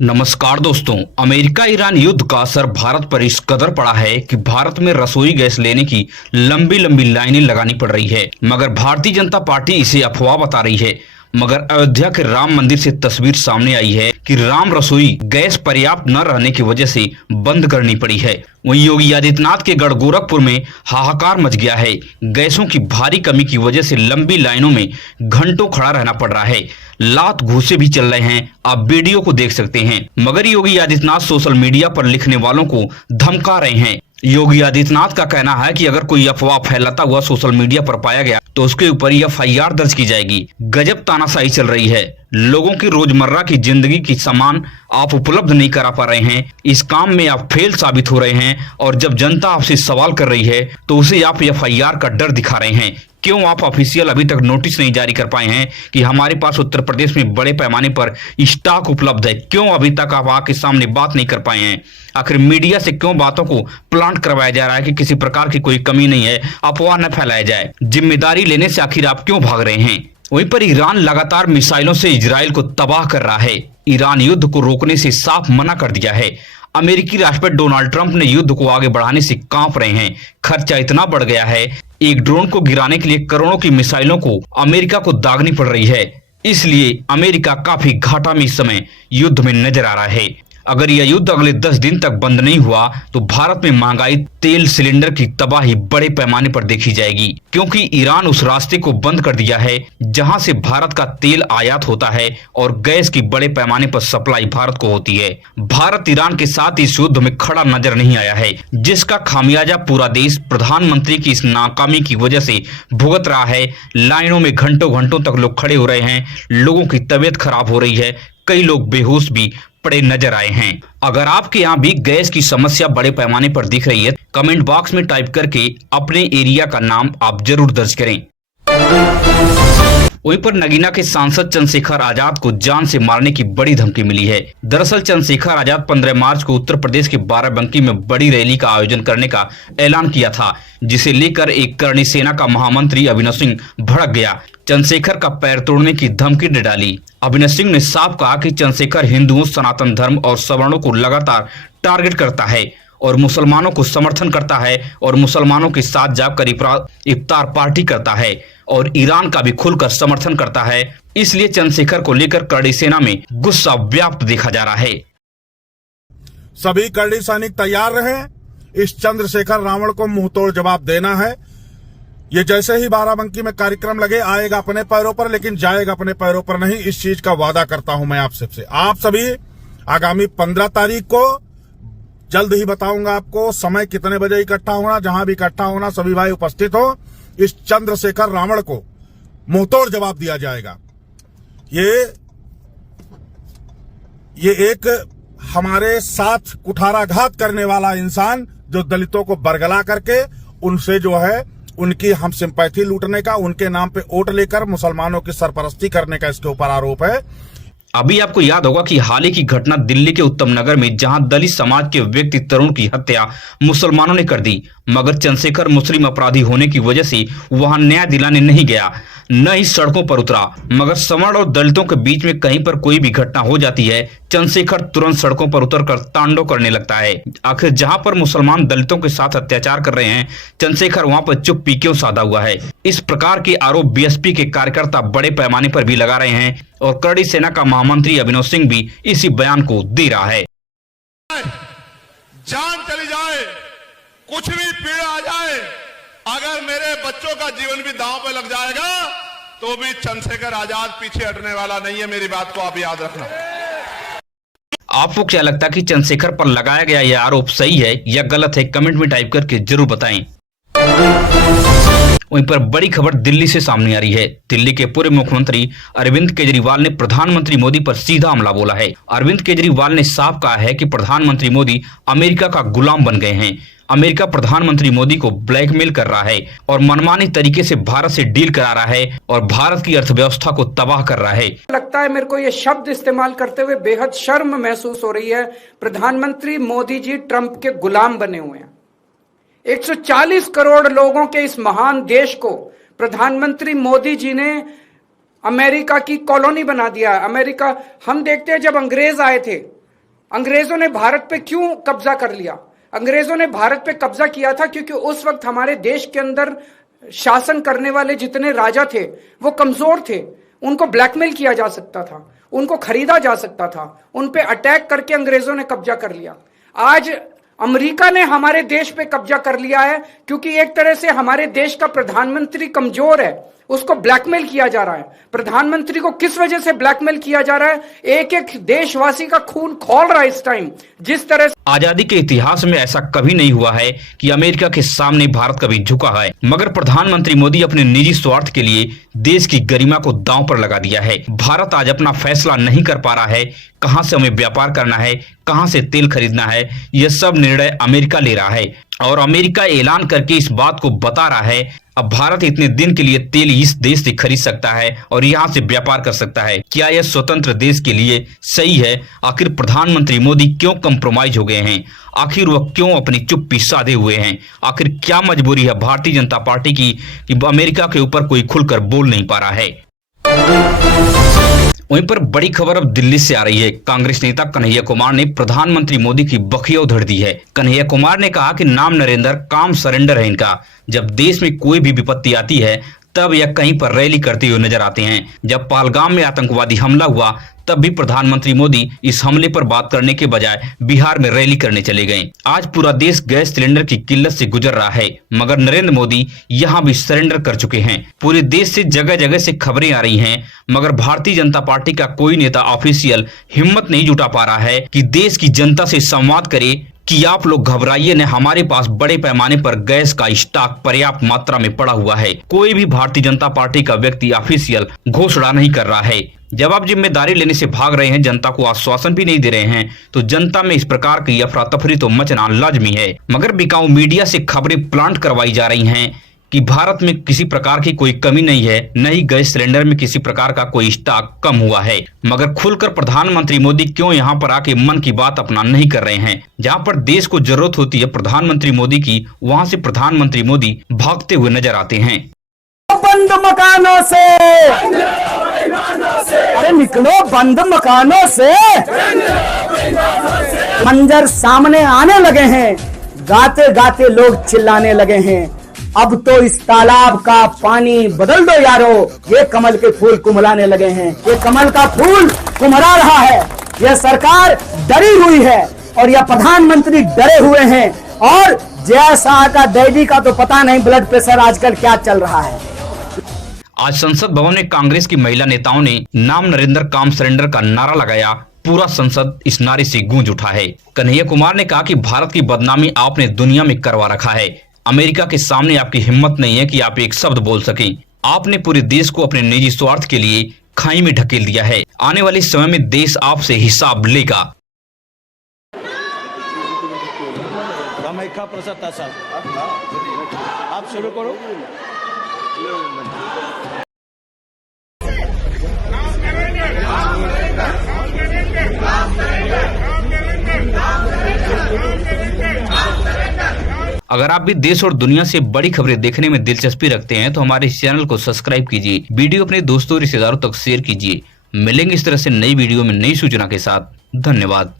नमस्कार दोस्तों। America Iran युद्ध का असर भारत पर इस कदर पड़ा है कि भारत में रसोई गैस लेने की लंबी लंबी लाइनें लगानी पड़ रही है, मगर भारतीय जनता पार्टी इसे अफवाह बता रही है। मगर अयोध्या के राम मंदिर से तस्वीर सामने आई है कि राम रसोई गैस पर्याप्त न रहने की वजह से बंद करनी पड़ी है। वहीं योगी आदित्यनाथ के गढ़ गोरखपुर में हाहाकार मच गया है। गैसों की भारी कमी की वजह से लंबी लाइनों में घंटों खड़ा रहना पड़ रहा है। लात घूसे भी चल रहे हैं, आप वीडियो को देख सकते हैं। मगर योगी आदित्यनाथ सोशल मीडिया पर लिखने वालों को धमका रहे हैं। योगी आदित्यनाथ का कहना है कि अगर कोई अफवाह फैलाता हुआ सोशल मीडिया पर पाया गया तो उसके ऊपर एफआईआर दर्ज की जाएगी। गजब तानाशाही चल रही है। लोगों की रोजमर्रा की जिंदगी की सामान आप उपलब्ध नहीं करा पा रहे हैं, इस काम में आप फेल साबित हो रहे हैं, और जब जनता आपसे सवाल कर रही है तो उसे आप एफआईआर का डर दिखा रहे हैं। क्यों आप ऑफिशियल अभी तक नोटिस नहीं जारी कर पाए हैं कि हमारे पास उत्तर प्रदेश में बड़े पैमाने पर स्टॉक उपलब्ध है? क्यों अभी तक आप आके सामने बात नहीं कर पाए हैं? आखिर मीडिया से क्यों बातों को प्लांट करवाया जा रहा है कि किसी प्रकार की कोई कमी नहीं है, अफवाह न फैलाया जाए? जिम्मेदारी लेने से आखिर आप क्यों भाग रहे हैं? वहीं पर ईरान लगातार मिसाइलों से इजराइल को तबाह कर रहा है। ईरान युद्ध को रोकने से साफ मना कर दिया है। अमेरिकी राष्ट्रपति डोनाल्ड ट्रंप ने युद्ध को आगे बढ़ाने से कांप रहे हैं। खर्चा इतना बढ़ गया है, एक ड्रोन को गिराने के लिए करोड़ों की मिसाइलों को अमेरिका को दागनी पड़ रही है। इसलिए अमेरिका काफी घाटा में इस समय युद्ध में नजर आ रहा है। अगर यह युद्ध अगले 10 दिन तक बंद नहीं हुआ तो भारत में महंगाई, तेल सिलेंडर की तबाही बड़े पैमाने पर देखी जाएगी, क्योंकि ईरान उस रास्ते को बंद कर दिया है जहां से भारत का तेल आयात होता है और गैस की बड़े पैमाने पर सप्लाई भारत को होती है। भारत ईरान के साथ इस युद्ध में खड़ा नजर नहीं आया है, जिसका खामियाजा पूरा देश प्रधानमंत्री की इस नाकामी की वजह से भुगत रहा है। लाइनों में घंटों घंटों तक लोग खड़े हो रहे हैं, लोगों की तबीयत खराब हो रही है, कई लोग बेहोश भी पड़े नजर आए हैं। अगर आपके यहाँ भी गैस की समस्या बड़े पैमाने पर दिख रही है, कमेंट बॉक्स में टाइप करके अपने एरिया का नाम आप जरूर दर्ज करें। वहीं पर नगीना के सांसद चंद्रशेखर आजाद को जान से मारने की बड़ी धमकी मिली है। दरअसल चंद्रशेखर आजाद 15 मार्च को उत्तर प्रदेश के बाराबंकी में बड़ी रैली का आयोजन करने का ऐलान किया था, जिसे लेकर एक करणी सेना का महामंत्री अभिनव सिंह भड़क गया। चंद्रशेखर का पैर तोड़ने की धमकी दे डाली। अभिनव सिंह ने साफ कहा कि चंद्रशेखर हिंदुओं, सनातन धर्म और सवर्णों को लगातार टारगेट करता है और मुसलमानों को समर्थन करता है और मुसलमानों के साथ जाकर इफ्तार पार्टी करता है और ईरान का भी खुलकर समर्थन करता है। इसलिए चंद्रशेखर को लेकर करणी सेना में गुस्सा व्याप्त देखा जा रहा है। सभी करणी सैनिक तैयार रहे, इस चंद्रशेखर रावण को मुंहतोड़ जवाब देना है। ये जैसे ही बाराबंकी में कार्यक्रम लगे आएगा अपने पैरों पर, लेकिन जाएगा अपने पैरों पर नहीं। इस चीज का वादा करता हूं मैं आप सबसे। आप सभी आगामी 15 तारीख को जल्द ही बताऊंगा आपको समय कितने बजे इकट्ठा होना, जहां भी इकट्ठा होना सभी भाई उपस्थित हो। इस चंद्रशेखर रावण को मुंहतोड़ जवाब दिया जाएगा। ये एक हमारे साथ कुठाराघात करने वाला इंसान, जो दलितों को बरगला करके उनसे जो है उनकी हम सिंपैथी लूटने का, उनके नाम पे वोट लेकर मुसलमानों की सरपरस्ती करने का इसके ऊपर आरोप है। अभी आपको याद होगा कि हाल ही की घटना दिल्ली के उत्तम नगर में, जहां दलित समाज के व्यक्ति तरुण की हत्या मुसलमानों ने कर दी, मगर चंद्रशेखर मुस्लिम अपराधी होने की वजह से वहां न्याय दिलाने नहीं गया, न ही सड़कों पर उतरा। मगर सवर्ण और दलितों के बीच में कहीं पर कोई भी घटना हो जाती है, चंद्रशेखर तुरंत सड़कों पर उतरकर तांडव करने लगता है। आखिर जहां पर मुसलमान दलितों के साथ अत्याचार कर रहे हैं, चंद्रशेखर वहां पर चुप्पी क्यों साधा हुआ है? इस प्रकार के आरोप बीएसपी के कार्यकर्ता बड़े पैमाने पर भी लगा रहे हैं और करणी सेना का महामंत्री अभिनव सिंह भी इसी बयान को दे रहा है। जान चली जाए, कुछ भी पीड़ा आ जाए, अगर मेरे बच्चों का जीवन भी दांव पे लग जाएगा तो भी चंद्रशेखर आजाद पीछे हटने वाला नहीं है। मेरी बात को आप याद रखना। आपको क्या लगता है कि चंद्रशेखर पर लगाया गया यह आरोप सही है या गलत है? कमेंट में टाइप करके जरूर बताएं। वहीं पर बड़ी खबर दिल्ली से सामने आ रही है। दिल्ली के पूर्व मुख्यमंत्री अरविंद केजरीवाल ने प्रधानमंत्री मोदी पर सीधा हमला बोला है। अरविंद केजरीवाल ने साफ कहा है कि प्रधानमंत्री मोदी अमेरिका का गुलाम बन गए हैं। अमेरिका प्रधानमंत्री मोदी को ब्लैकमेल कर रहा है और मनमानी तरीके से भारत से डील करा रहा है और भारत की अर्थव्यवस्था को तबाह कर रहा है। लगता है मेरे को ये शब्द इस्तेमाल करते हुए बेहद शर्म महसूस हो रही है। प्रधानमंत्री मोदी जी ट्रंप के गुलाम बने हुए हैं। 140 करोड़ लोगों के इस महान देश को प्रधानमंत्री मोदी जी ने अमेरिका की कॉलोनी बना दिया। अमेरिका, हम देखते हैं जब अंग्रेज आए थे अंग्रेजों ने भारत पे क्यों कब्जा कर लिया? अंग्रेजों ने भारत पे कब्जा किया था क्योंकि उस वक्त हमारे देश के अंदर शासन करने वाले जितने राजा थे वो कमजोर थे, उनको ब्लैकमेल किया जा सकता था, उनको खरीदा जा सकता था, उन पे अटैक करके अंग्रेजों ने कब्जा कर लिया। आज अमेरिका ने हमारे देश पे कब्जा कर लिया है क्योंकि एक तरह से हमारे देश का प्रधानमंत्री कमजोर है, उसको ब्लैकमेल किया जा रहा है। प्रधानमंत्री को किस वजह से ब्लैकमेल किया जा रहा है? एक एक देशवासी का खून खौल रहा है इस टाइम। जिस तरह से आजादी के इतिहास में ऐसा कभी नहीं हुआ है कि अमेरिका के सामने भारत कभी झुका है, मगर प्रधानमंत्री मोदी अपने निजी स्वार्थ के लिए देश की गरिमा को दांव पर लगा दिया है। भारत आज अपना फैसला नहीं कर पा रहा है, कहां से हमें व्यापार करना है, कहां से तेल खरीदना है, यह सब निर्णय अमेरिका ले रहा है और अमेरिका ऐलान करके इस बात को बता रहा है अब भारत इतने दिन के लिए तेल इस देश से खरीद सकता है और यहां से व्यापार कर सकता है। क्या यह स्वतंत्र देश के लिए सही है? आखिर प्रधानमंत्री मोदी क्यों कंप्रोमाइज हो गए हैं? आखिर वह क्यों अपनी चुप्पी साधे हुए हैं? आखिर क्या मजबूरी है भारतीय जनता पार्टी की कि अमेरिका के ऊपर कोई खुलकर बोल नहीं पा रहा है? वहीं पर बड़ी खबर अब दिल्ली से आ रही है। कांग्रेस नेता कन्हैया कुमार ने प्रधानमंत्री मोदी की बखिया उधड़ दी है। कन्हैया कुमार ने कहा कि नाम नरेंद्र, काम सरेंडर है इनका। जब देश में कोई भी विपत्ति आती है तब यह कहीं पर रैली करते हुए नजर आते हैं। जब पहलगाम में आतंकवादी हमला हुआ तब भी प्रधानमंत्री मोदी इस हमले पर बात करने के बजाय बिहार में रैली करने चले गए। आज पूरा देश गैस सिलेंडर की किल्लत से गुजर रहा है, मगर नरेंद्र मोदी यहाँ भी सरेंडर कर चुके हैं। पूरे देश से जगह जगह से खबरें आ रही हैं, मगर भारतीय जनता पार्टी का कोई नेता ऑफिशियल हिम्मत नहीं जुटा पा रहा है कि देश की जनता से संवाद करे कि आप लोग घबराइए न, हमारे पास बड़े पैमाने पर गैस का स्टॉक पर्याप्त मात्रा में पड़ा हुआ है। कोई भी भारतीय जनता पार्टी का व्यक्ति ऑफिशियल घोषणा नहीं कर रहा है। जब आप जिम्मेदारी लेने से भाग रहे हैं, जनता को आश्वासन भी नहीं दे रहे हैं, तो जनता में इस प्रकार की अफरा तफरी तो मचना लाजमी है। मगर बिकाऊ मीडिया से खबरें प्लांट करवाई जा रही हैं कि भारत में किसी प्रकार की कोई कमी नहीं है, न ही गैस सिलेंडर में किसी प्रकार का कोई स्टॉक कम हुआ है। मगर खुलकर प्रधानमंत्री मोदी क्यों यहाँ पर आके मन की बात अपना नहीं कर रहे हैं? जहाँ पर देश को जरूरत होती है प्रधानमंत्री मोदी की, वहाँ से प्रधानमंत्री मोदी भागते हुए नजर आते हैं। बंद मकानों से, अरे निकलो बंद मकानों से। मंजर सामने आने लगे हैं, गाते गाते लोग चिल्लाने लगे हैं, अब तो इस तालाब का पानी बदल दो यारो। ये कमल के फूल कुम्हलाने लगे हैं, ये कमल का फूल कुम्हला रहा है। यह सरकार डरी हुई है और यह प्रधानमंत्री डरे हुए हैं। और जय शाह का डैडी का तो पता नहीं ब्लड प्रेशर आजकल क्या चल रहा है। आज संसद भवन में कांग्रेस की महिला नेताओं ने नाम नरेंद्र, काम सरेंडर का नारा लगाया। पूरा संसद इस नारे से गूंज उठा है। कन्हैया कुमार ने कहा कि भारत की बदनामी आपने दुनिया में करवा रखा है। अमेरिका के सामने आपकी हिम्मत नहीं है कि आप एक शब्द बोल सकें। आपने पूरे देश को अपने निजी स्वार्थ के लिए खाई में ढकेल दिया है। आने वाले समय में देश आपसे हिसाब लेगा। आप शुरू करो। अगर आप भी देश और दुनिया से बड़ी खबरें देखने में दिलचस्पी रखते हैं तो हमारे इस चैनल को सब्सक्राइब कीजिए, वीडियो अपने दोस्तों और रिश्तेदारों तक शेयर कीजिए। मिलेंगे इस तरह से नई वीडियो में नई सूचना के साथ। धन्यवाद।